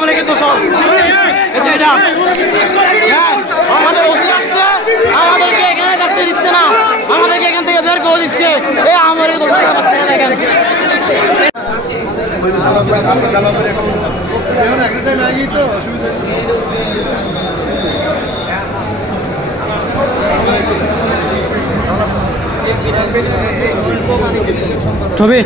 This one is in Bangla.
আমাদের কিন্তু সব এটা আমাদের ওসি আসছে, আমাদেরকে এখানে থাকতে দিচ্ছে না, আমাদেরকে এখান থেকে বের করে দিচ্ছে। এই আমাদের দোষ পাচ্ছে না, দেখেন ছবি